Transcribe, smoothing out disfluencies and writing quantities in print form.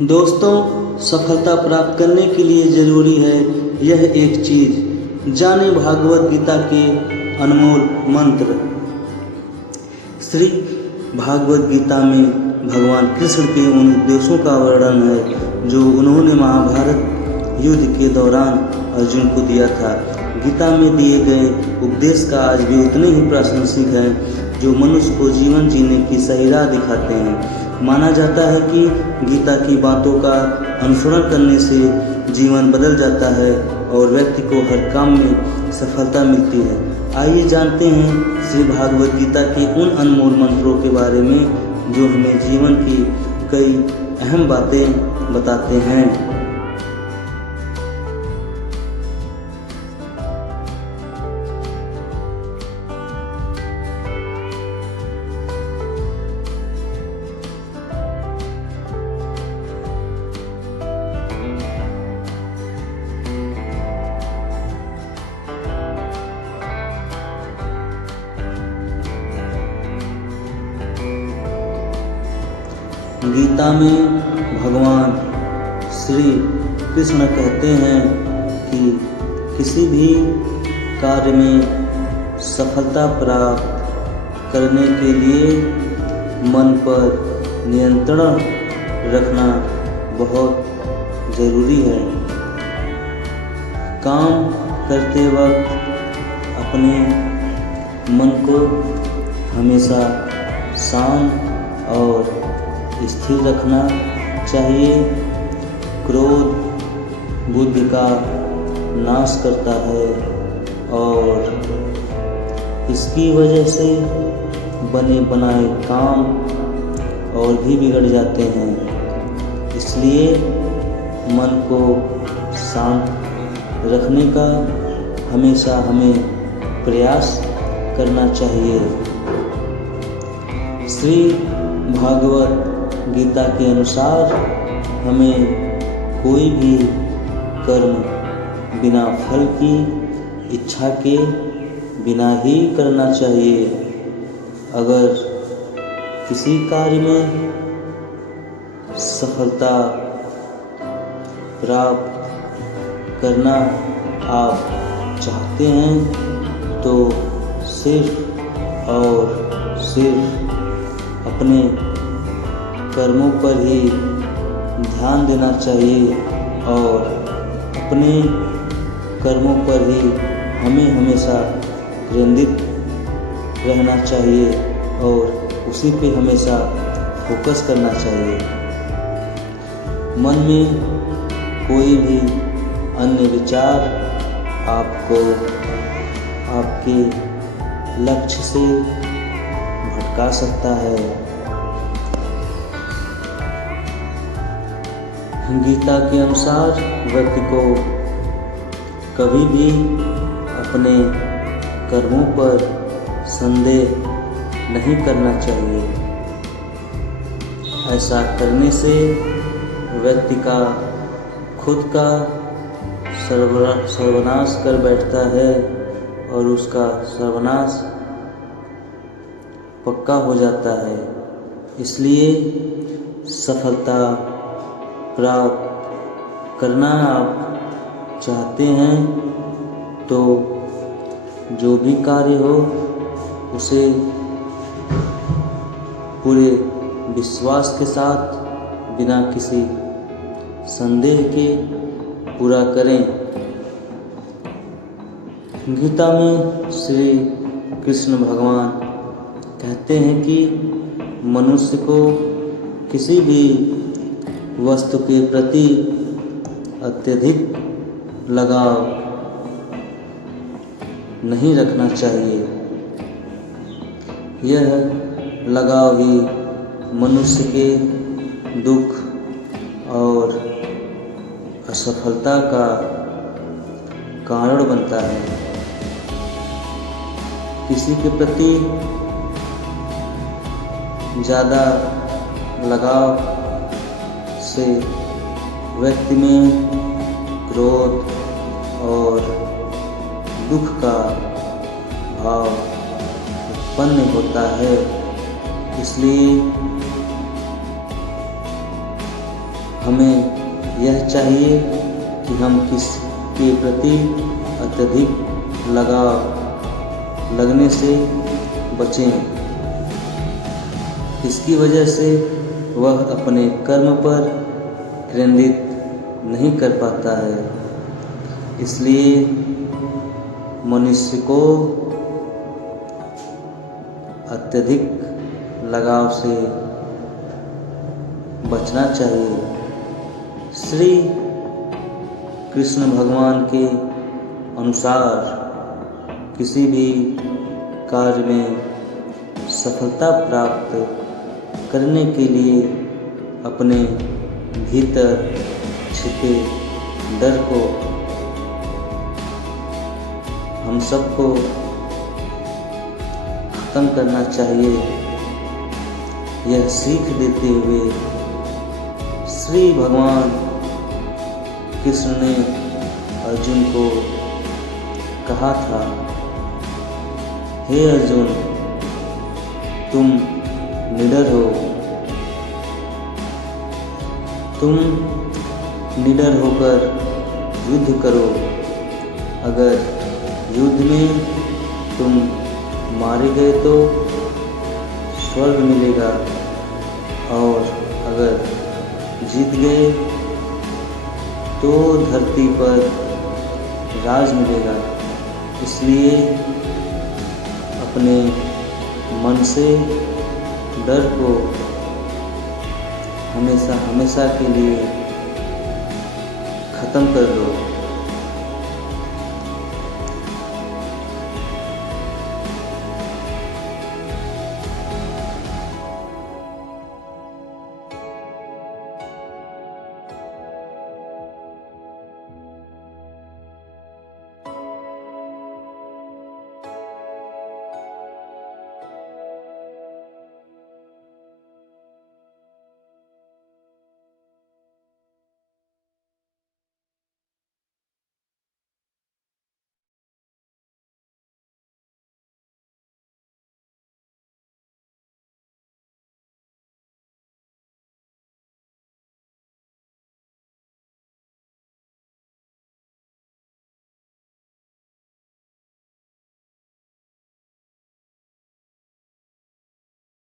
दोस्तों, सफलता प्राप्त करने के लिए ज़रूरी है यह एक चीज़। जाने भागवत गीता के अनमोल मंत्र। श्री भागवत गीता में भगवान कृष्ण के उन उद्देश्यों का वर्णन है जो उन्होंने महाभारत युद्ध के दौरान अर्जुन को दिया था। गीता में दिए गए उपदेश का आज भी उतने ही प्रासंगिक हैं जो मनुष्य को जीवन जीने की सही राह दिखाते हैं। माना जाता है कि गीता की बातों का अनुसरण करने से जीवन बदल जाता है और व्यक्ति को हर काम में सफलता मिलती है। आइए जानते हैं श्री भागवत गीता के उन अनमोल मंत्रों के बारे में जो हमें जीवन की कई अहम बातें बताते हैं। गीता में भगवान श्री कृष्ण कहते हैं कि किसी भी कार्य में सफलता प्राप्त करने के लिए मन पर नियंत्रण रखना बहुत ज़रूरी है। काम करते वक्त अपने मन को हमेशा शांत और स्थिर रखना चाहिए। क्रोध बुद्धि का नाश करता है और इसकी वजह से बने बनाए काम और भी बिगड़ जाते हैं। इसलिए मन को शांत रखने का हमेशा हमें प्रयास करना चाहिए। श्री भागवत गीता के अनुसार हमें कोई भी कर्म बिना फल की इच्छा के बिना ही करना चाहिए। अगर किसी कार्य में सफलता प्राप्त करना आप चाहते हैं तो सिर्फ और सिर्फ अपने कर्मों पर ही ध्यान देना चाहिए और अपने कर्मों पर ही हमें हमेशा केंद्रित रहना चाहिए और उसी पे हमेशा फोकस करना चाहिए। मन में कोई भी अन्य विचार आपको आपके लक्ष्य से भटका सकता है। गीता के अनुसार व्यक्ति को कभी भी अपने कर्मों पर संदेह नहीं करना चाहिए। ऐसा करने से व्यक्ति का खुद का सर्वनाश कर बैठता है और उसका सर्वनाश पक्का हो जाता है। इसलिए सफलता प्राप्त करना आप चाहते हैं तो जो भी कार्य हो उसे पूरे विश्वास के साथ बिना किसी संदेह के पूरा करें। गीता में श्री कृष्ण भगवान कहते हैं कि मनुष्य को किसी भी वस्तु के प्रति अत्यधिक लगाव नहीं रखना चाहिए। यह लगाव ही मनुष्य के दुख और असफलता का कारण बनता है। किसी के प्रति ज़्यादा लगाव से व्यक्ति में क्रोध और दुख का भाव उत्पन्न होता है। इसलिए हमें यह चाहिए कि हम किसके प्रति अत्यधिक लगाव लगने से बचें। इसकी वजह से वह अपने कर्म पर केंद्रित नहीं कर पाता है। इसलिए मनुष्य को अत्यधिक लगाव से बचना चाहिए। श्री कृष्ण भगवान के अनुसार किसी भी कार्य में सफलता प्राप्त करने के लिए अपने भीतर छिपे डर को हम सबको खत्म करना चाहिए। यह सीख देते हुए श्री भगवान कृष्ण ने अर्जुन को कहा था, हे अर्जुन, तुम निडर हो। तुम निडर होकर युद्ध करो। अगर युद्ध में तुम मारे गए तो स्वर्ग मिलेगा, और अगर जीत गए तो धरती पर राज मिलेगा। इसलिए अपने मन से डर को हमेशा हमेशा के लिए खत्म कर दो।